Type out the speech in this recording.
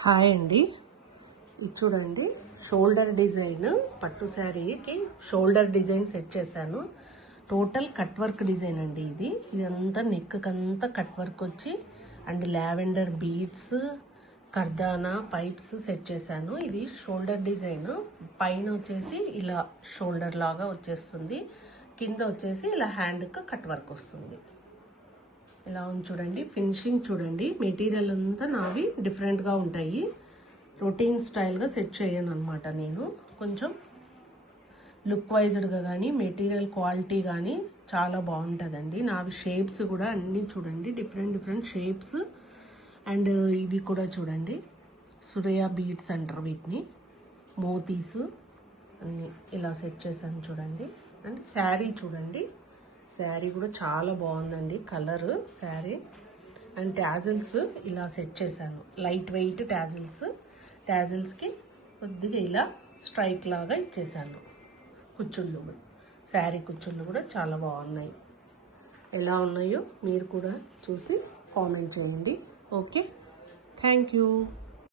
Hi అండి. ఇది చూడండి, షోల్డర్ డిజైన్ పట్టు శారీకి షోల్డర్ డిజైన్ సెట్ చేశాను. టోటల్ కట్ వర్క్ డిజైన్ అండి. ఇదంతా నెక్ అంతా కట్ వర్క్ వచ్చి అండ్ లావెండర్ బీడ్స్, కర్దానా పైప్స్ సెట్ చేశాను. ఇది షోల్డర్ డిజైన్. పైన వచ్చేసి ఇలా షోల్డర్ లాగా వచ్చేస్తుంది, కింద వచ్చేసి ఇలా హ్యాండ్కి కట్ వర్క్ వస్తుంది. ఇలా ఉంది చూడండి. ఫినిషింగ్ చూడండి. మెటీరియల్ అంతా నావి డిఫరెంట్గా ఉంటాయి. రొటీన్ స్టైల్గా సెట్ చేయను అనమాట. నేను కొంచెం లుక్ వైజ్డ్గా కానీ మెటీరియల్ క్వాలిటీ కానీ చాలా బాగుంటుందండి. నావి షేప్స్ కూడా అన్నీ చూడండి, డిఫరెంట్ షేప్స్. అండ్ ఇవి కూడా చూడండి, సురయా బీడ్స్ అంటారు వీటిని, మోతీస్ అన్నీ ఇలా సెట్ చేశాను చూడండి. అండ్ శారీ చూడండి, శారీ కూడా చాలా బాగుందండి కలర్ శారీ. అండ్ ట్యాజిల్స్ ఇలా సెట్ చేశాను, లైట్ వెయిట్ ట్యాజిల్స్కి కొద్దిగా ఇలా స్ట్రైక్ లాగా ఇచ్చేసాను. కుచ్చుళ్ళు, శారీ కుచ్చుళ్ళు కూడా చాలా బాగున్నాయి. ఎలా ఉన్నాయో మీరు కూడా చూసి కామెంట్ చేయండి. Okay, thank you.